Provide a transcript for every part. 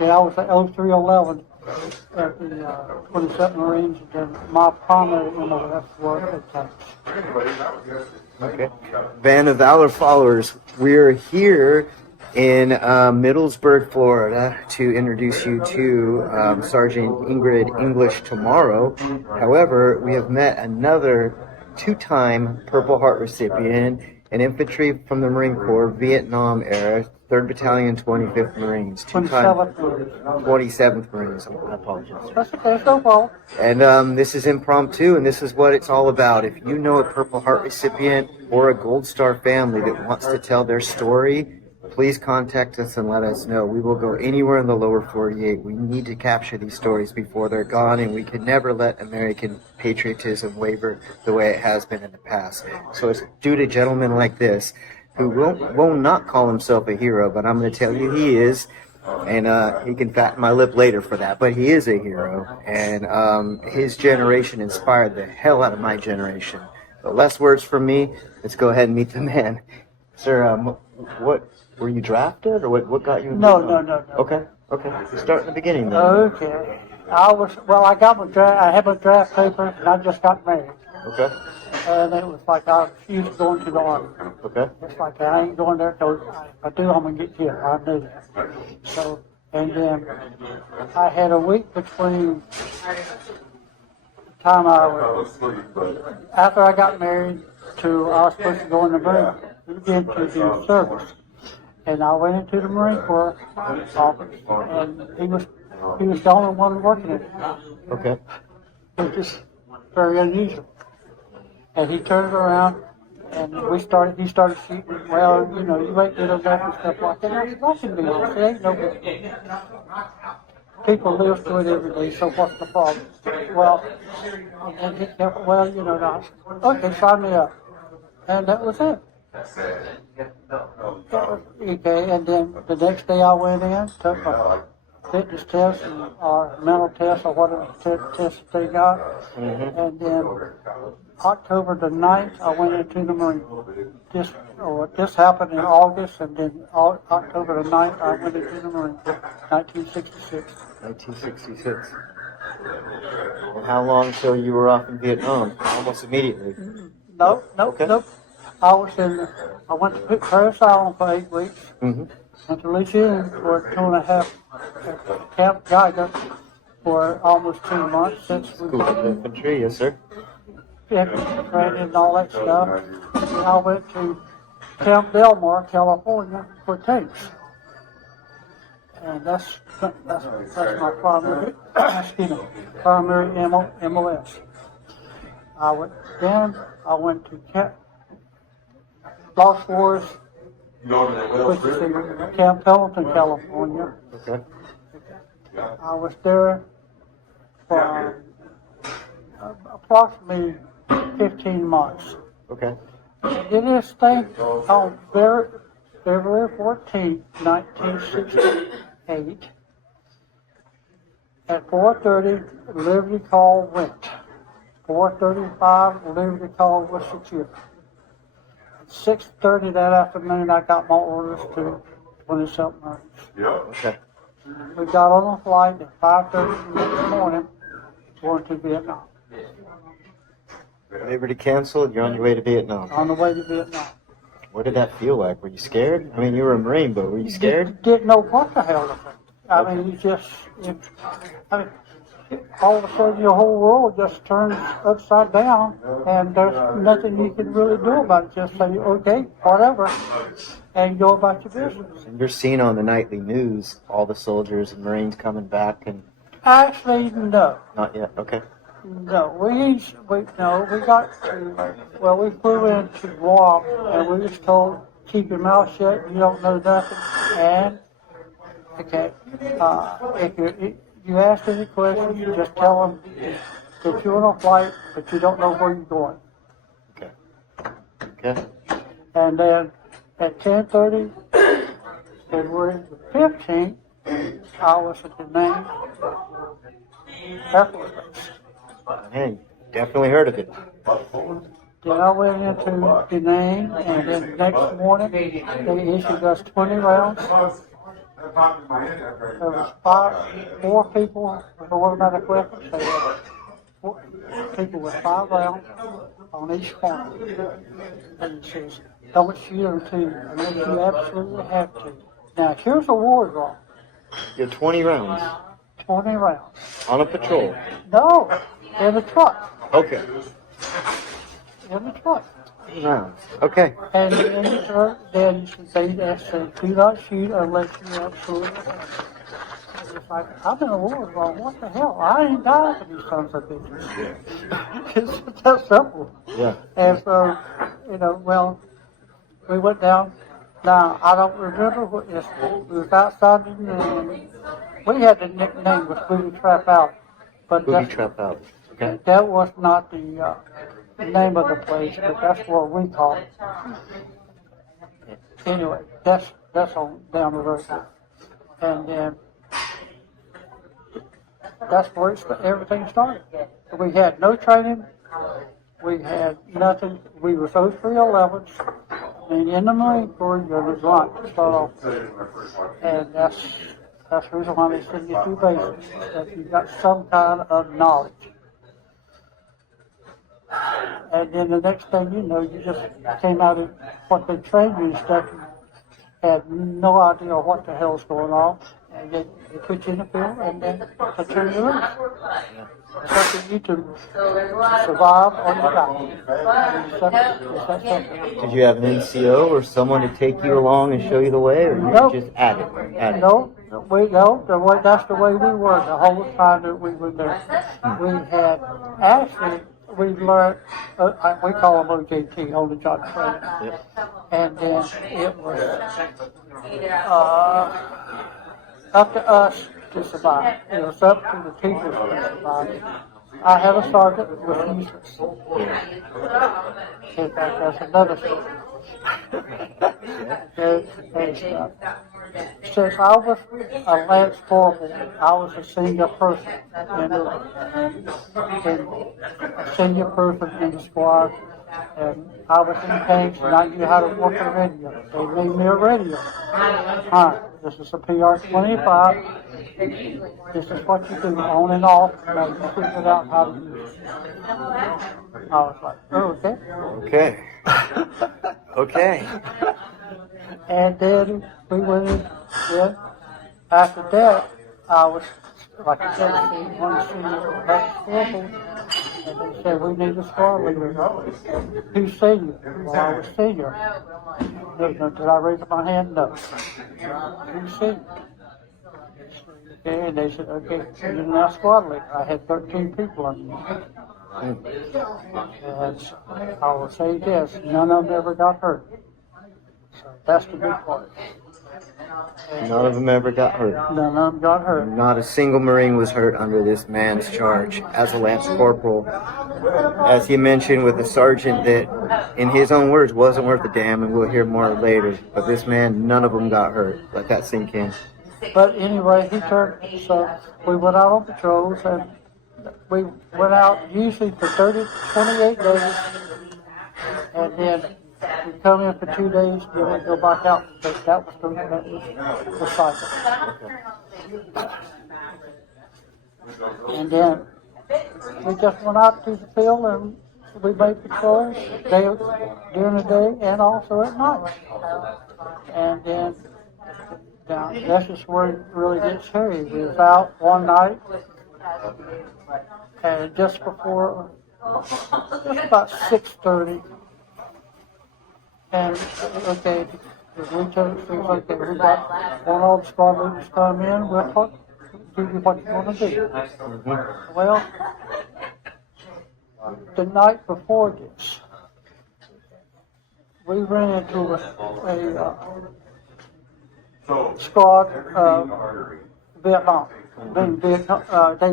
Yeah, I was at 0311 at the 27th Marines, and then my primary MOS work at tanks. Okay. Band of Valor followers, we're here in Middlesburg, Florida, to introduce you to Sergeant Ingrid English tomorrow. However, we have met another two-time Purple Heart recipient, an infantry from the Marine Corps, Vietnam era, 3rd Battalion, 25th Marines. 27th Marines. I apologize. That's okay, it's no problem. And this is impromptu, and this is what it's all about. If you know a Purple Heart recipient or a Gold Star family that wants to tell their story, please contact us and let us know. We will go anywhere in the lower 48. We need to capture these stories before they're gone, and we can never let American patriotism waver the way it has been in the past. So it's due to gentlemen like this who will not call himself a hero, but I'm going to tell you he is. And he can fatten my lip later for that, but he is a hero, and his generation inspired the hell out of my generation. But less words from me. Let's go ahead and meet the man. Sir, what were you drafted, or what got you? No. Okay. Start in the beginning then. Okay. I got my draft. I had my draft papers, and I just got married. Okay. And it was like I refused going to the Army. Okay. It's like I ain't going there because if I do, I'm going to get killed. I knew that. So, and then I had a week between the time after I got married to I was supposed to go in the Marine, into the service. And I went into the Marine Corps office, and he was the only one working it. Okay. Which is very unusual. And he turned around, and he started shooting. Well, you ain't doing that and stuff like that. I said, I can do this. It ain't no big deal. People live through it every day, so what's the problem? Well, and he kept, okay, sign me up. And that was it. Okay, and then the next day I went in, took my fitness test or mental test or whatever test they got, and then October the 9th I went into the Marine. This happened in August, and then October the 9th I went into the Marine, 1966. 1966. And how long till you were off in Vietnam? Almost immediately. Nope. I went to Paris Island for 8 weeks. Went to Louisiana for 2.5, at Camp Geiger for almost 2 months since we School of Infantry, yes sir. training and all that stuff. And I went to Camp Delmar, California for tanks. And that's my primary, primary MOS. I went to Lost Wars, which is in Camp Pendleton, California. Okay. I was there for approximately 15 months. Okay. Did this thing on February 14, 1968. At 4:30, Liberty Call went. 4:35, Liberty Call was secured. At 6:30 that afternoon, I got my orders to 27 Marines. Okay. We got on a flight at 5:30 the next morning, going to Vietnam. Liberty canceled, you're on your way to Vietnam. On the way to Vietnam. What did that feel like? Were you scared? I mean, you were a Marine, but were you scared? Didn't know what the hell to think. I mean, all of a sudden your whole world just turns upside down, and there's nothing you can really do about it. Just say, okay, whatever, and go about your business. And you're seeing on the nightly news all the soldiers and Marines coming back, and Actually, no. not yet. Okay. No, we got to, we flew into Guam, and we was told, keep your mouth shut, you don't know nothing, and, okay, if you ask any questions, you just tell them that you're on a flight, but you don't know where you're going. Okay. Okay. And then at 10:30, February 15th, I was at the Maine Air Force Base. Hey, definitely heard of it. Then I went into Da Nang, and then the next morning they issued us 20 rounds There was four people with automatic weapons. They had four people with 5 rounds on each corner. And he says, don't shoot unless you absolutely have to. Now, here's a war zone. You're 20 rounds 20 rounds. on a patrol. No, in the truck. Okay. In the truck. Rounds. Okay. And in the truck, then they said, do not shoot unless you absolutely have to. It's like, I'm in a war zone. What the hell? I ain't dying for these sons of bitches. It's that simple. Yeah. And so, well, we went down. Now, I don't remember what it was outside and we had the nickname was Booby Trap Out. But Booby Trap Out. Okay. that was not the name of the place, but that's what we call it. Anyway, that's on down the road. And then that's where everything started. We had no training. We had nothing. We were those 311s. And in the Marine Corps, you're the grunt to start off. And that's the reason why they send you through basics, that you got some kind of knowledge. And then the next thing you know, you just came out of what they trained you and stuff, had no idea what the hell's going on. And they put you in the field and then they turn you loose. It's up to you to survive or you die. It's that simple. Did you have an NCO or someone to take you along and show you the way, or you Nope. just at it? No, that's the way we were the whole time that we were there. We had, actually, we learned, we call them OJT, on the job training. Yep. And then it was up to us to survive. It was up to the people to survive. I had a sergeant who was useless. In fact, that's another story. Since I was a lance corporal, I was a senior person in the squad, and I was in tanks and I knew how to work a radio. They made me a radio. Hi, this is a PR-25. This is what you do on and off. Now you figured out how to use it. I was like, oh, okay. Okay. Okay. And then we went in. Yeah. After that, I was, like I said, one of the senior lance corporals, and they said, we need a squad leader. Who's senior? Well, I was senior. Did I raise my hand? No. Who's senior? Okay, and they said, okay, you're now squad leader. I had 13 people under me. And I will say this, none of them ever got hurt. So that's the big part. None of them ever got hurt. None of them got hurt. Not a single Marine was hurt under this man's charge as a Lance Corporal. As he mentioned with a sergeant that, in his own words, wasn't worth a damn, and we'll hear more later. But this man, none of them got hurt. Let that sink in. But anyway, so we went out on patrols, and we went out usually for 28 days, and then we come in for 2 days, then we go back out. But that was the cycle. And then we just went out to the field and we made patrols during the day and also at night. And then now that's just where it really gets hairy. We was out one night, and just about 6:30. And okay, we told things like that. We got one of the squad leaders come in. We'll talk, give you what you want to do. Mm-hmm. Well, the night before this, we ran into a squad Vietnam. They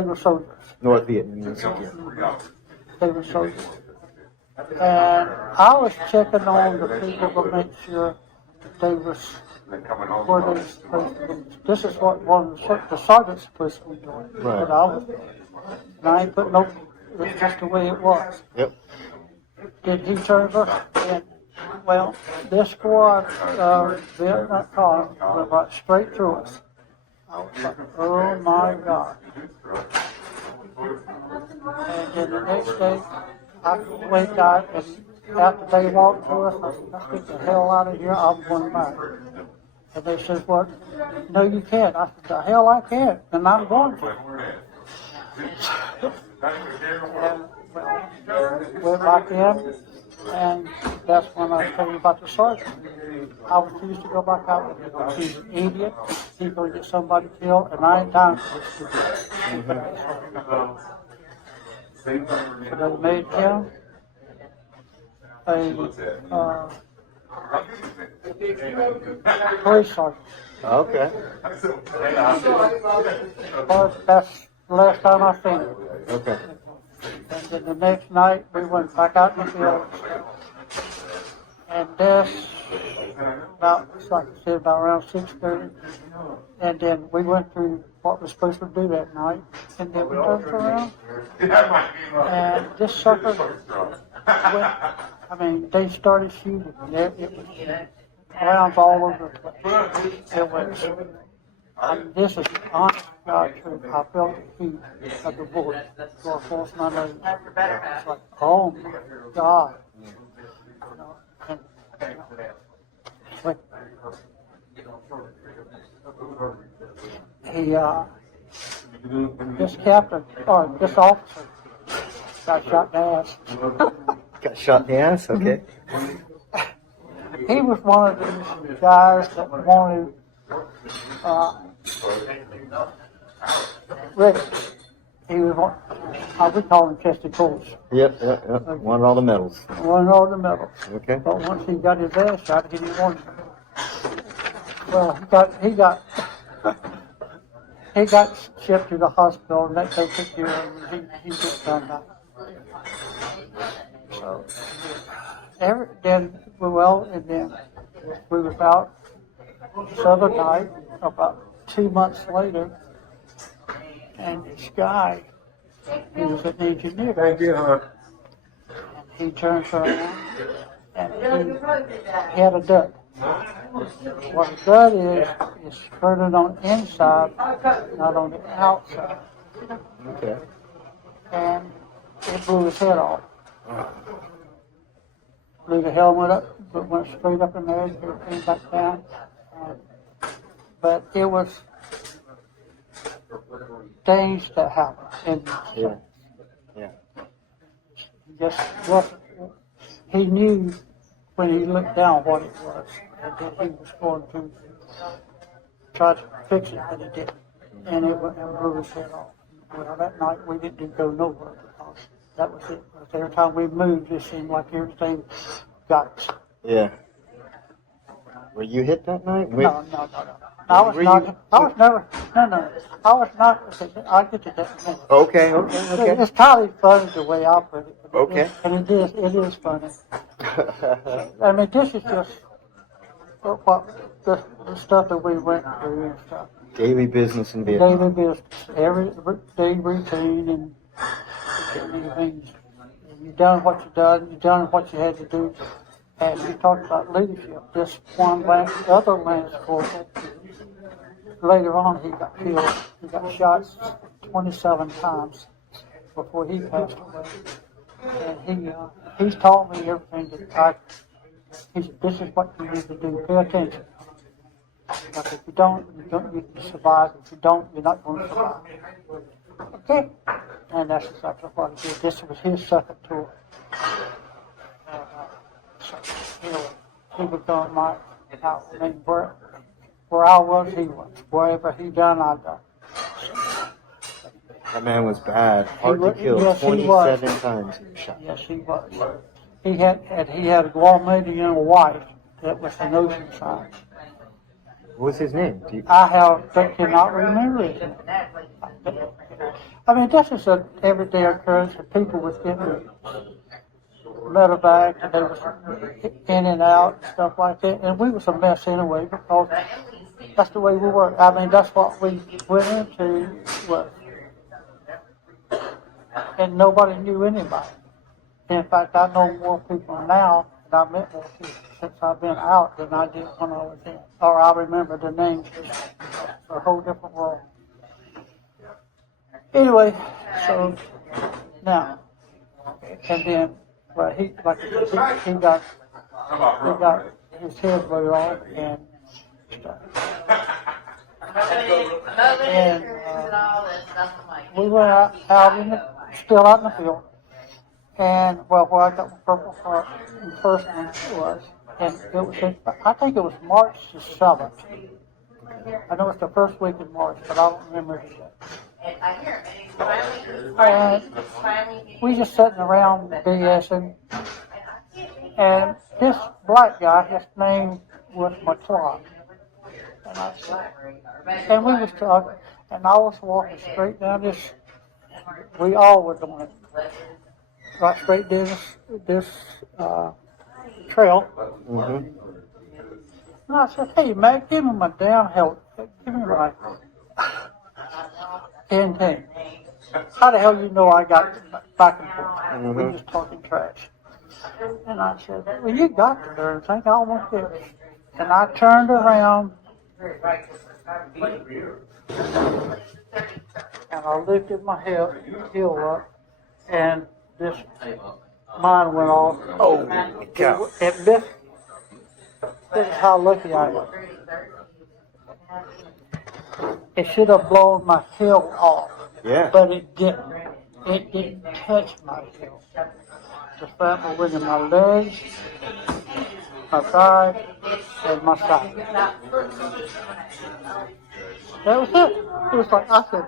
were soldiers. North Vietnamese. They were soldiers. And I was checking on the people to make sure that they was where they were supposed to be. This is what one of the sergeant's supposed to be doing. Right. But I was doing. And I ain't putting no, it's just the way it was. Yep. Then he turns up and Well, this squad, Vietnam car went right straight through us. I was like, oh my God. And then the next day, I went out, and after they walked through us, I said, let's get the hell out of here, I'm going back. And they said, well, no you can't. I said, the hell I can't, and I'm going to. And, well, went back in, and that's when I was telling you about the sergeant. I refused to go back out with him. He's an idiot, he's going to get somebody killed, and I ain't time for this. So they made him a police sergeant. Okay. But that's the last time I seen him. Okay. And then the next night, we went back out in the field. And this, about, like I said, about around 6:30. And then we went through what we're supposed to do that night. And then we turned around. And this sucker went, they started shooting. It was rounds all over the place. It was, this is honest to God truth. I felt the heat of the bullet go across my nose. It's like, oh my God. But this captain, or this officer, got shot in the ass. Got shot in the ass? Okay. He was one of these guys that wanted, Rick. He was one, we call him Chesty Coles. Yep. Wanted all the medals. Wanted all the medals. Okay. But once he got his ass shot, he didn't want it. Well, he got shipped to the hospital, and they took care of him. He just found out. So, then we was out this other night, about 2 months later, and this guy, he was an engineer. Thank you, huh? And he turns around, and he had a dud. What a dud is skirted on the inside, not on the outside. Okay. And it blew his head off. Blew the helmet up, but went straight up in the air, came back down. But it was things that happened. And just wasn't. He knew when he looked down what it was, and that he was going to try to fix it, but he didn't. And it went and blew his head off. Well, that night we didn't go nowhere because that was it. Because every time we moved, it seemed like everything got. Yeah. Were you hit that night? No. I was not. I was never. No. I was not. I'll get to that in a minute. Okay. It's kind of funny the way I put it. Okay. And it is funny. This is just what the stuff that we went through and stuff. Daily business in Vietnam. Daily business, every day routine, and you've done what you've done. You've done what you had to do. And you talked about leadership. This other Lance Corporal, later on he got killed. He got shot 27 times before he passed away. And he's taught me everything that this is what you need to do. Pay attention. Because if you don't, you can survive. If you don't, you're not going to survive. Okay? And that's exactly what he did. This was his second tour. So, he was going where I was, he was. Wherever he done, I done. That man was bad. Hard to kill. Yes, 27 times he was shot. Yes, he was. He had a Guamanian wife that was an Oceanside. What was his name? I cannot remember his name. This is an everyday occurrence that people was getting medevac, and they was in and out and stuff like that. And we was a mess anyway because that's the way we were. That's what we went into was. And nobody knew anybody. In fact, I know more people now and I met more people since I've been out than I did when I was in. Or I remember the names. It's a whole different world. Anyway, so now, and then, well, he, like I said, he got his head blew off and stuff. And we went out in the, still out in the field. And, well, where I got my Purple Heart, the first one was, and it was, I think it was March the 7th. I know it's the first week in March, but I don't remember it yet. And we just sitting around BSing, and this black guy, his name was McCloud. And we was talking, and I was walking straight down this, we all were doing it, right straight down this trail. Mm-hmm. And I said, hey, man, give me my damn help. Give me my canteen. How the hell you know I got back and forth? Mm-hmm. We just talking trash. And I said, well, you got the darn thing. I almost did. And I turned around and I lifted my heel up, and this mine went off. Oh, cow. It missed. This is how lucky I am. It should have blown my heel off, Yeah. but it didn't. It didn't touch my heel. The front was in my legs, my thigh, and my side. That was it. It was like, I said,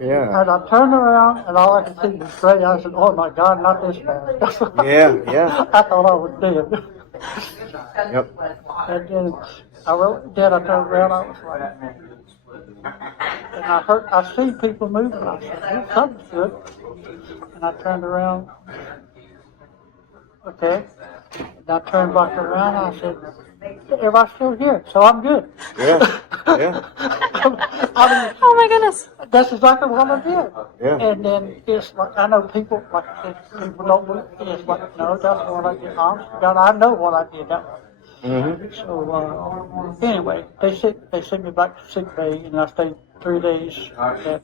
Yeah. and I turned around, and all I could see was gray. I said, oh my God, not this bad. Yeah, yeah. I thought I was dead. Yep. And then I turned around, I was like, and I see people moving. I said, well, something's good. And I turned around, okay. And I turned back around, I said, everybody's still here, so I'm good. Yeah, yeah. I mean, Oh my goodness. that's exactly what I did. Yeah. And then it's like, I know people, like I said, people don't believe it. It's like, no, that's what I did. Honest to God, I know what I did that way. Mm-hmm. So, anyway, they sent me back to sick bay, and I stayed 3 days. That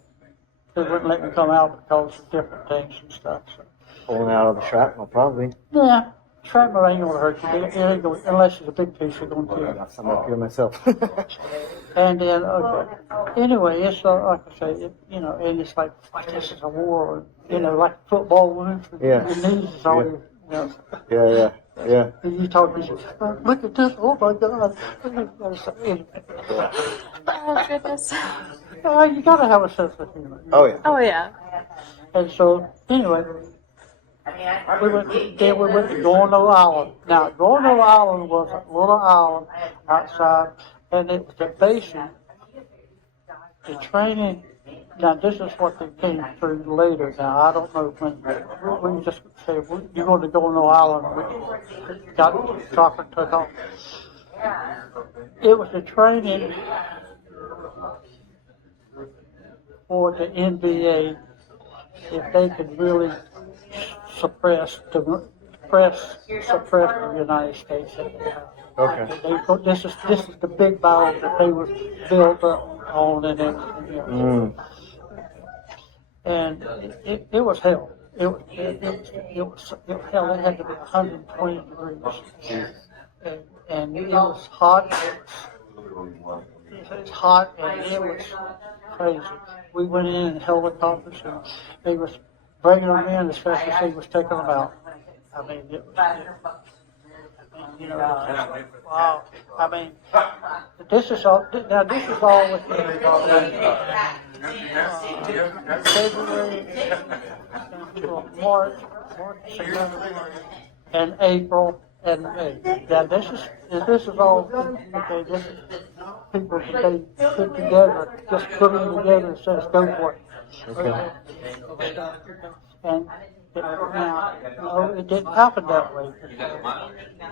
they wouldn't let me come out because of different things and stuff. So. Pulling out of the shrapnel, probably. Yeah, shrapnel ain't gonna hurt you. It ain't gonna, unless it's a big piece, it's gonna kill I you. got some up here myself. And then, okay. Anyway, it's like I say, and it's like this is a war, like football wounds. Yeah. Your knees is always, Yeah, yeah. And you talk to me, look at this, oh my God. Anyway, Oh goodness. you gotta have a sense of humor. Oh, yeah. Oh yeah. And so, anyway, we went to Gorno Island. Now, Gorno Island was a little island outside, and it was the basin, the training. Now, this is what they came through later. Now, I don't know when we just said, you're going to Gorno Island. We got the chopper took off. It was the training for the NBA if they could really suppress the United States. Okay. This is the big battle that they were built up on and everything else. Mm. And it was hell. It was hell. It had to be 120 degrees, and it was hot. It was hot, and it was crazy. We went in helicopters, and they was bringing them in as fast as they was taking them out. I mean, it was, wow. I mean, this is all within February until March, and April, and May. Now, this is all, okay, this is people that they put together, just put them together and says, go for it. Okay. And now, no, it didn't happen that way.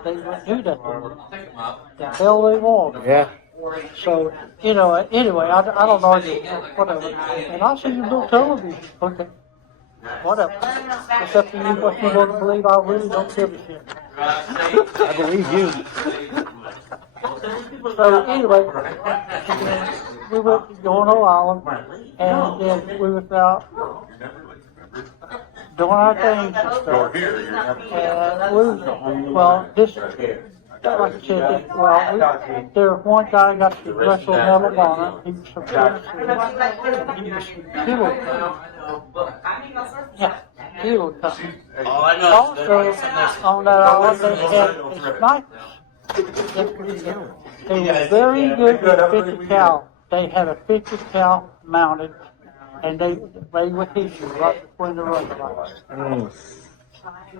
They wouldn't do that. The hell they want. Yeah. So, anyway, I don't argue, whatever. And I see you do television. Okay. Whatever. It's up to you what you want to believe. I really don't give a shit. I believe you. So anyway, we went to Guano Island, and then we was out doing our things and stuff. And we, well, this, like I said, there was one guy got the Russell Medal of Honor. He was from Tennessee. He was from Kilo. Yeah, Kilo Company. Also, on that island, they had a snipers. They were very good with 50 cal. They had a 50 cal mounted, and they would hit you right between the rudder lights.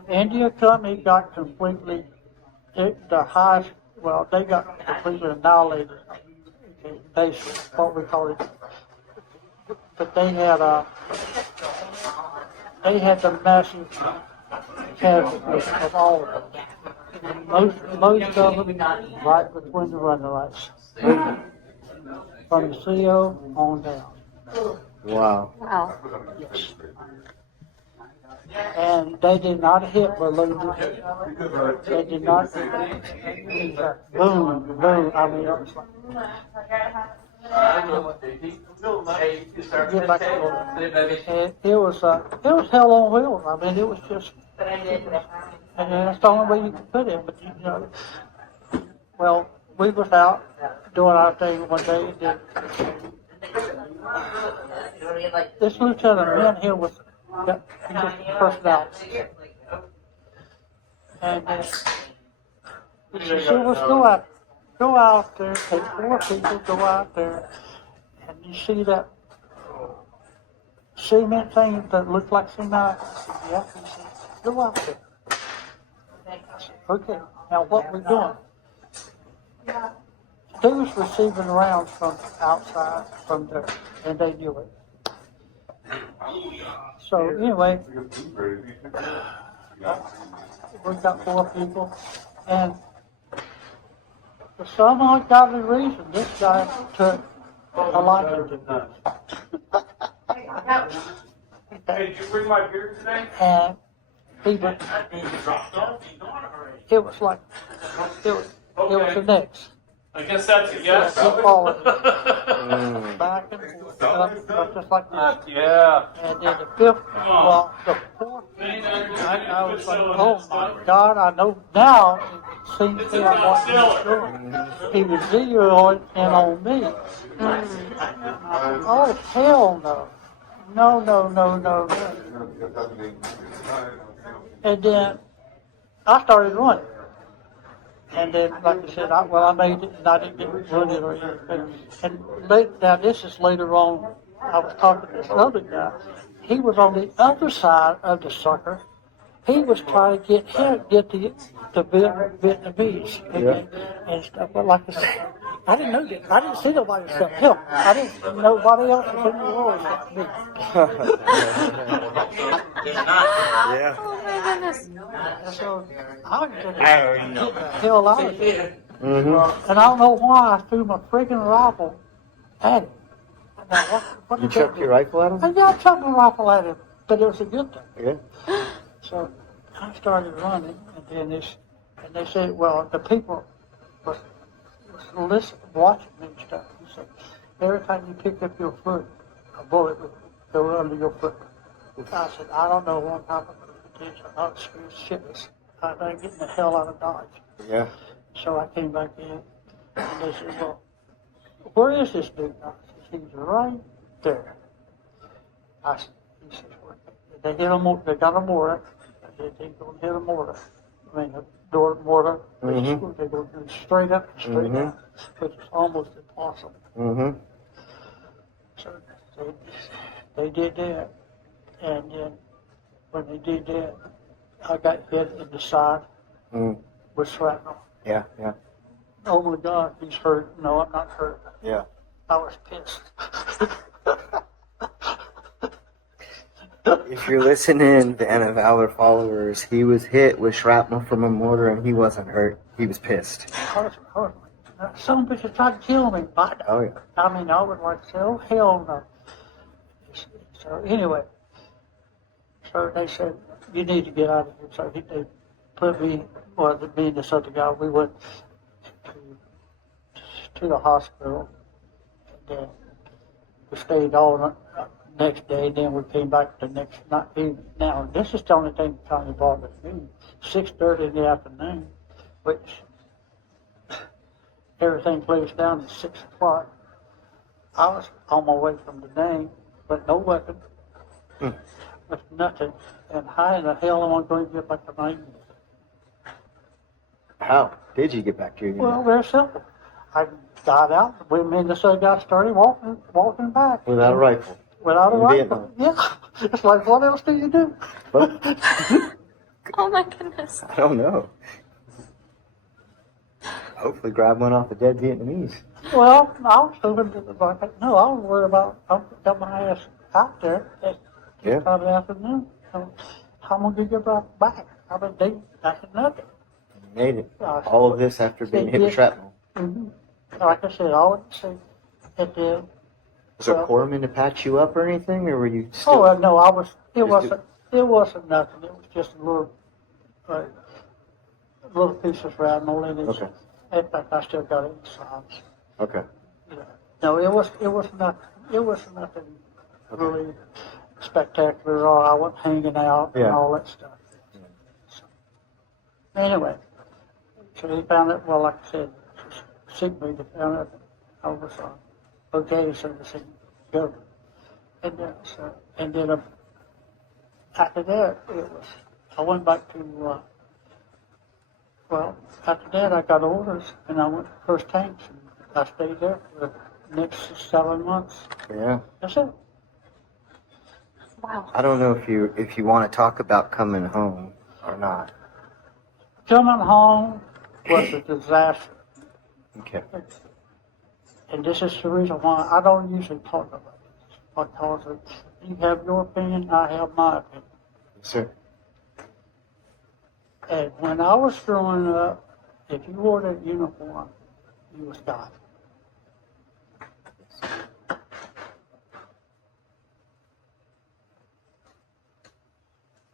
India Company got completely, the highest, well, they got completely annihilated, basically, what we call it. But they had the massive casualties of all of them. Most of them right between the running lights. From the CO on down. Wow. Wow. Yes. And they did not hit below the, they did not, boom, boom, I mean, it was like, get back to it. And it was hell on wheels. I mean, it was just, and that's the only way you could put it. But you know, well, we was out doing our thing one day, and then this Lieutenant Ben here was just a personality, and he said, "Let's go out there, take 4 people, go out there, and you see that cement thing that looked like cement?" I said, "Yeah." He said, "Go out there." I said, "Okay, now what we doing?" They was receiving rounds from outside, from there, and they knew it. So anyway, we got 4 people, and for some ungodly reason, this guy took a liking to me. Hey, did you bring my beer today? And he was, it was like, it was the next. I guess that's a yes. He followed back and forth, up, just like this. Yeah. And then the 5th, well, the 4th, I was like, oh my God, I know now it seems to me what he was doing. He was zeroing in on me. Oh, hell no. No, no, no, no, no. And then I started running. And then, like I said, I made it, and I didn't get wounded or anything. And now this is later on, I was talking to this other guy. He was on the other side of the sucker. He was trying to get the Vietnamese and stuff. But like I said, I didn't know that. I didn't see nobody except him. I didn't know nobody else was in the world except me. Yeah. Oh my goodness. So I was just get the hell out of there. Mm-hmm. And I don't know why I threw my freaking rifle at him. Now, what You did chucked that your do? rifle at him? Yeah, I chucked my rifle at him, but it was a good thing. Yeah. So I started running, and then they said, well, the people was listening, watching me and stuff. He said, every time you pick up your foot, a bullet would go under your foot. I said, I don't know what happened. I'm scared shitless. I'm getting the hell out of Dodge. Yeah. So I came back in, and they said, well, where is this dude? I said, he's right there. He said, well, they got a mortar. They're going to hit a mortar. I mean, a door mortar. They're going to go straight up, straight down, which is almost impossible. Mm-hmm. So they did that. And then when they did that, I got hit in the side with shrapnel. Yeah, yeah. Oh my God, he's hurt. No, I'm not hurt. Yeah. I was pissed. If you're listening, Van of Valor followers, he was hit with shrapnel from a mortar and he wasn't hurt. He was pissed. Some bitch tried to kill me. Oh, yeah. I mean, I was like, oh, hell no. So anyway, so they said, you need to get out of here. So they put me, well, me and this other guy, we went to the hospital. And then we stayed all the next day, then we came back the next night. Now, this is the only thing that kind of bothered me. 6:30 in the afternoon, which everything closed down at 6 o'clock. I was on my way from the dang, but no weapon, with nothing. And how in the hell am I going to get back to my unit? How did you get back to your unit? Well, very simple. I got out, me and this other guy started walking back. Without a rifle. Without a In rifle. Yeah. It's like, what else do you do? Well, Oh my goodness. I don't know. Hopefully grab one off the dead Vietnamese. Well, I was hoping to, like, no, I was worried about, I got my ass out there at Yeah. 5 in the afternoon. So how am I going to get back? I mean, I had nothing. You made it. All of this after being hit with shrapnel. Mm-hmm. Like I said, all I can say at the end. Was there Well- corpsmen to patch you up or anything, or were you still? Oh, no, I was, it Just wasn't nothing. It was just little piece of shrapnel in it. Okay. In fact, I still got it inside. Okay. Yeah. No, it was nothing really spectacular. Or I wasn't hanging out and Yeah. all that stuff. So, anyway, so he found it. Well, like I said, sick me. They found it. I was okay, so they said go. And then after that, I went back to. Well, after that, I got orders, and I went to First Tanks, and I stayed there for the next 7 months. Yeah. That's it. Wow. I don't know if you want to talk about coming home or not. Coming home was a disaster. Okay. And this is the reason why I don't usually talk about this. Because you have your opinion, I have my opinion. Yes, sir. And when I was growing up, if you wore that uniform, you was God.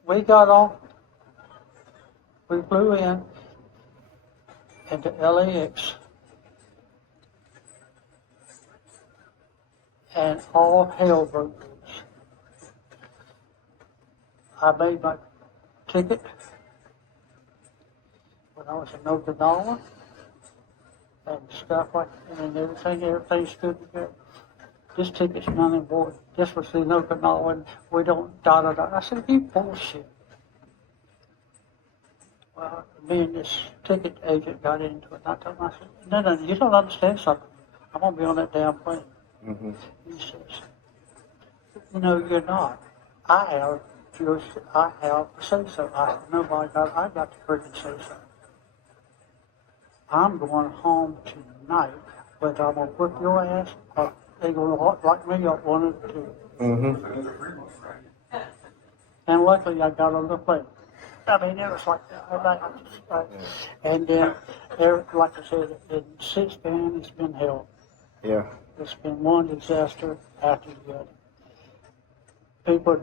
We got off, we flew into LAX, and all hell broke loose. I made my ticket when I was in Okinawa and stuff like that, and everything stood together. This ticket's none and void. This was in Okinawa, and we don't da. I said, you bullshit. Well, me and this ticket agent got into it, and I told him, I said, no, you don't understand something. I'm going to be on that damn plane. Mm-hmm. He says, no, you're not. I have to say so. I said, no, by God, I got to freaking say so. I'm going home tonight, whether I'm going to whip your ass or they're going to lock me up one of the two. Mm-hmm. And luckily I got on the plane. I mean, it was like that. And then, like I said, since then it's been hell. Yeah. It's been one disaster after the other. People,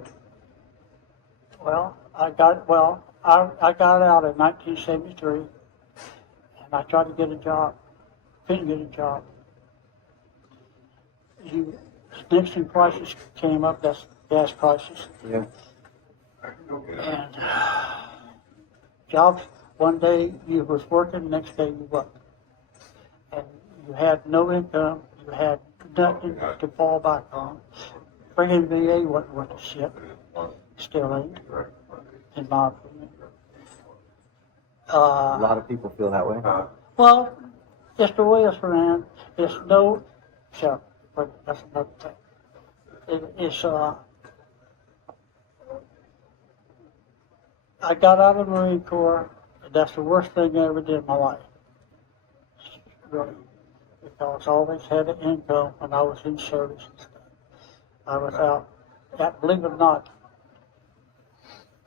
I got out in 1973, and I tried to get a job. Couldn't get a job. Nixon prices came up. That's gas prices. Yeah. And jobs. One day you was working, next day you wasn't, and you had no income. You had nothing to fall back on. Bringing VA wasn't worth a shit. Still ain't, in my opinion. A lot of people feel that way. Well, it's the way it's ran. It's no, so, but that's another thing. It's, I got out of the Marine Corps, and that's the worst thing I ever did in my life. Really. Because I always had an income when I was in service and stuff. I was out, believe it or not,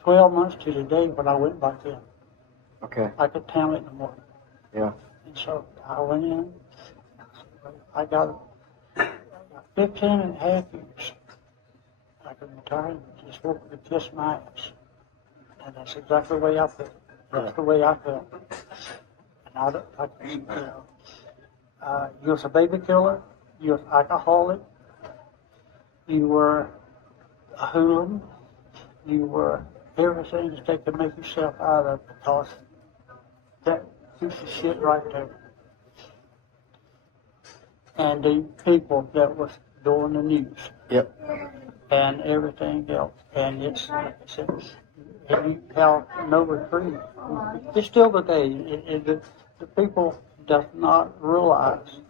12 months to the day when I went back in. Okay. I could tell it in the morning. Yeah. And so I went in. I got 15 and a half years. I could retire and just work with just my ass. And that's exactly the way I put it. That's the way I felt. And I don't, you was a baby killer, you was alcoholic, you were a hooligan, you were everything that they could make yourself out of, because that piece of shit right there. And the people that was doing the news. Yep. And everything else. And it's, like I said, and you have no reprieve. It's still the day. The people does not realize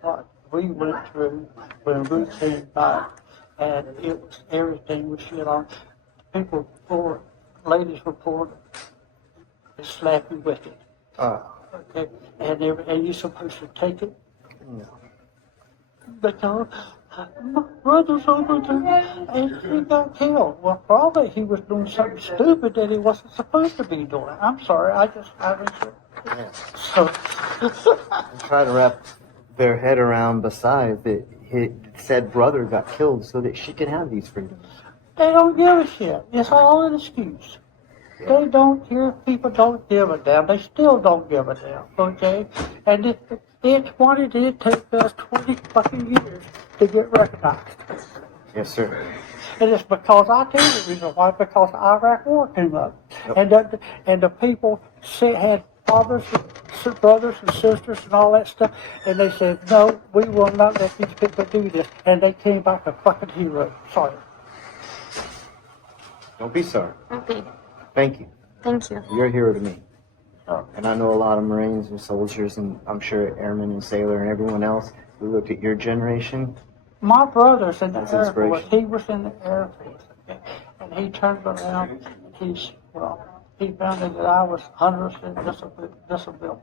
what we went through when we came back, and it was everything was shit on. People poured, ladies were poured, and slap you with it. Okay, and you're supposed to take it. No. Because my brother's over there and he got killed. Well, probably he was doing something stupid that he wasn't supposed to be doing. I'm sorry, I was Yeah. so. And try to wrap their head around besides that his said brother got killed so that she could have these freedoms. They don't give a shit. It's all an excuse. They don't care. People don't give a damn. They still don't give a damn. Okay, and why did it take us 20 fucking years to get recognized? Yes, sir. And it's because I tell you the reason why, because the Iraq War came up. Yep. And the people had fathers, and brothers and sisters and all that stuff, and they said, no, we will not let these people do this. And they came back a fucking hero. Sorry. Don't be sorry. Okay. Thank you. Thank you. You're a hero to me. Oh. And I know a lot of Marines and soldiers, and I'm sure airmen and sailor and everyone else who looked at your generation. My brother's in the That's Air Force. inspiration. He was in the Air Force. Okay? And he turned around and he found out that I was 100% disabled.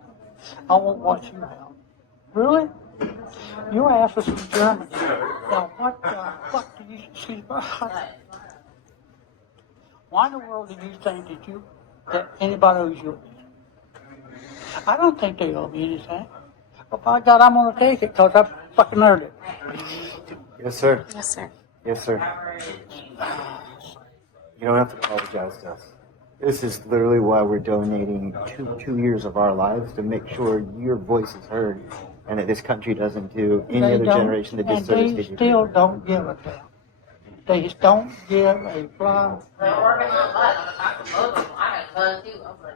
I want what you have. Really? Your ass was from Germany. Now what the fuck do you see? Why in the world do you think that anybody owes you? I don't think they owe me anything. But by God, I'm gonna take it because I fucking earned it. Yes, sir. Yes, sir. Yes, sir. You don't have to apologize to us. This is literally why we're donating two years of our lives to make sure your voice is heard, and that this country doesn't do any They other don't- generation the disservice And they they do. still don't give a damn. They just don't give a fly.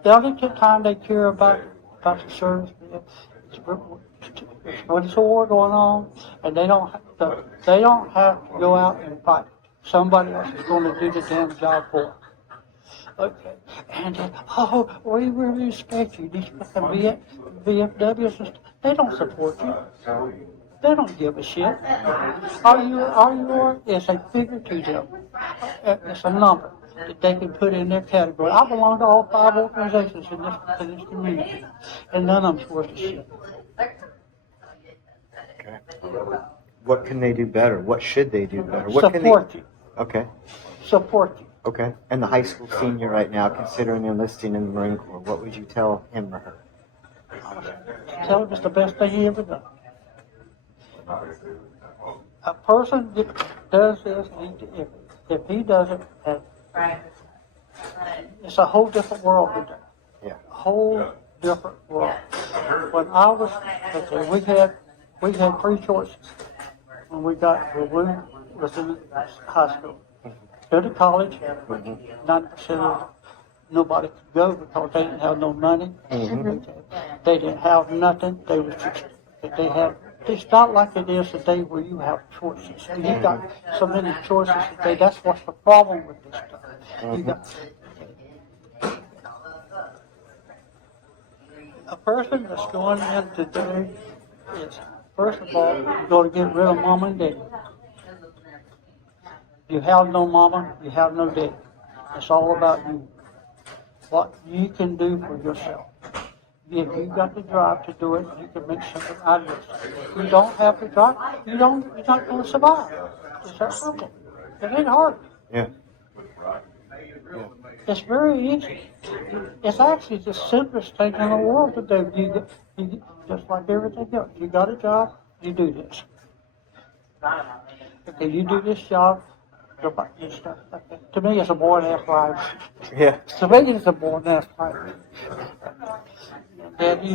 The only time they care about the service is when there's a war going on, and they don't have to go out and fight. Somebody else is going to do the damn job for them. Okay, and we really respect you. These fucking VFWs, and stuff, they don't support you. They don't give a shit. All you are is a figure to them. It's a number that they can put in their category. I belong to all 5 organizations in this community, and none of them's worth a shit. Okay. What can they do better? What should they do better? What Support you. Okay. Support you. Okay. And the high school senior right now, considering enlisting in the Marine Corps, what would you tell him or her? Tell them it's the best thing he ever done. A person that does this, if he does it, it's a whole different world with that. Yeah. A whole different world. When I was, okay, we had 3 choices when we was in high school. Go to college, 90% of nobody could go because they didn't have no money. They didn't have nothing. They was just, it's not like it is today where you have choices. And you got so many choices today. That's what's the problem with this stuff. You got a person that's going in today is, first of all, you're going to get rid of mama and daddy. You have no mama, you have no daddy. It's all about you. What you can do for yourself. If you got the drive to do it, you can make something out of it. If you don't have the drive, you're not going to survive. It's that simple. It ain't hard. Yeah. It's very easy. It's actually the simplest thing in the world to do. You just like everything else. You got a job, you do this. Okay, you do this job, and stuff like that. To me, it's a more than half life. Yeah. Civilians are more than half life. Then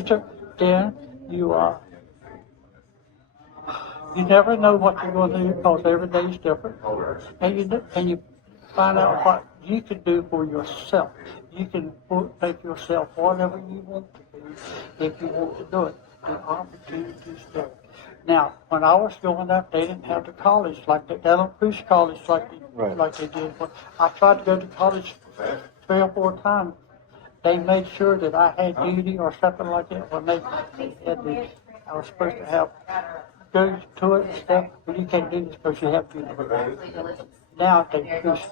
you never know what you're going to do because every day is different, and you find out what you can do for yourself. You can make yourself whatever you want to be if you want to do it. The opportunities there. Now, when I was growing up, they didn't have the college like they don't push college like they did. But I tried to go to college 3 or 4 times. They made sure that I had duty or something like that when they had the, I was supposed to have go to it and stuff, but you can't do this because you have to. Now they push,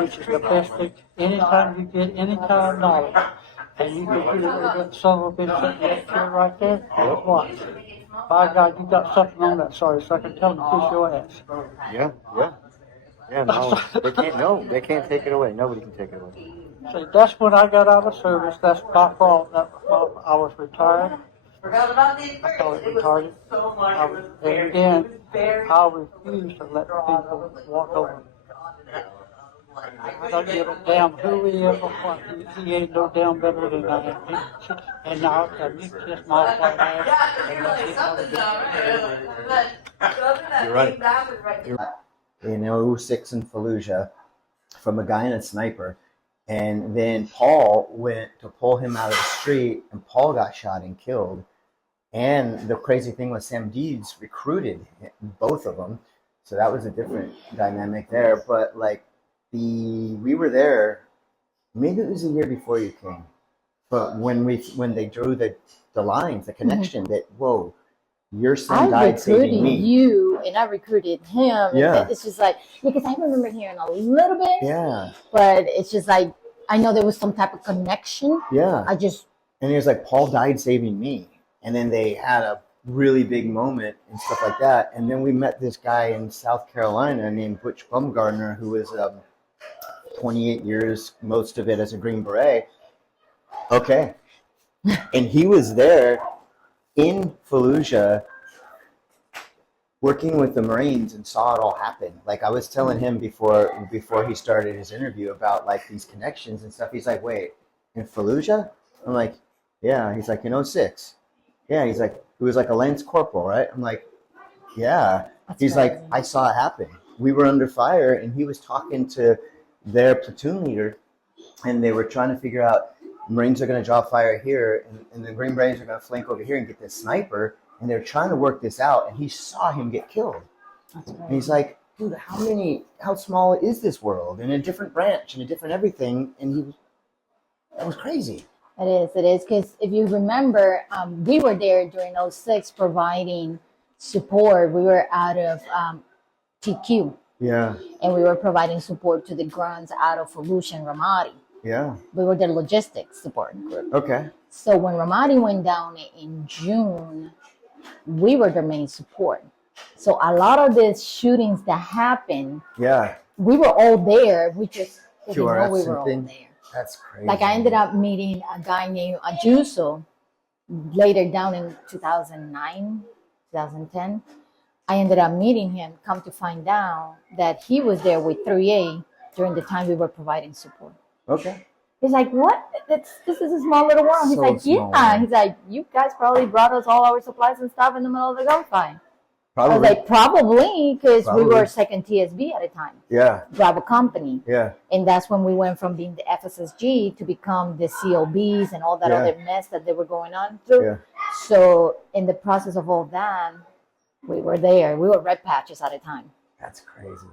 which is the best thing. Anytime you get any kind of knowledge, and you can put it in that son of a bitch sitting up here right there, watch. By God, you got something on that, sorry, so I can tell them to push your ass. Yeah, yeah. Yeah, no, they can't take it away. Nobody can take it away. See, that's when I got out of service. That's my fault. I was retired. I call it retarded. And then I refused to let people walk over me. I don't give a damn who he is or what. He ain't no damn better than I am. And now you kiss my white ass and let's get out of it. You're right. In 06 in Fallujah, from a guy in a sniper. And then Paul went to pull him out of the street, and Paul got shot and killed. And the crazy thing was Sam Deeds recruited both of them. So that was a different dynamic there. But like we were there, maybe it was a year before you came. But when they drew the lines, the connection that, whoa, your son died saving me. I recruited you, and I recruited him. Yeah. It's just like, because I remember hearing a little bit. Yeah. But it's just like, I know there was some type of connection. Yeah. And he was like, Paul died saving me. And then they had a really big moment and stuff like that. And then we met this guy in South Carolina named Butch Bumgardner, who was 28 years, most of it as a Green Beret. Okay. And he was there in Fallujah working with the Marines and saw it all happen. Like I was telling him before he started his interview about like these connections and stuff. He's like, wait, in Fallujah? I'm like, yeah. He's like, in 06. Yeah. He's like, it was like a Lance Corporal, right? I'm like, yeah. He's like, I saw it happen. We were under fire and he was talking to their platoon leader and they were trying to figure out Marines are going to draw fire here and the Green Berets are going to flank over here and get this sniper. And they're trying to work this out, and he saw him get killed. And he's like, dude, how small is this world? In a different branch, and a different everything. And that was crazy. It is. Because if you remember, we were there during 06 providing support. We were out of TQ. Yeah. And we were providing support to the grunts out of Fallujah and Ramadi. Yeah. We were the logistics support group. Okay. So when Ramadi went down in June, we were their main support. So a lot of the shootings that happened, we were all there. We just didn't know we were all there. That's crazy. Like I ended up meeting a guy named Ajuso later down in 2009, 2010. I ended up meeting him, come to find out that he was there with 3A during the time we were providing support. Okay. He's like, what? This is a small little world. He's like, small. yeah. He's like, you guys probably brought us all our supplies and stuff in the middle of the gunfight. Probably. I was like, probably, because we were second TSB at the time. Yeah. Bravo Company. Yeah. And that's when we went from being the FSSG to become the COBs and all that other mess that they were going on through. Yeah. So in the process of all that, we were there. We were red patches at a time. That's crazy.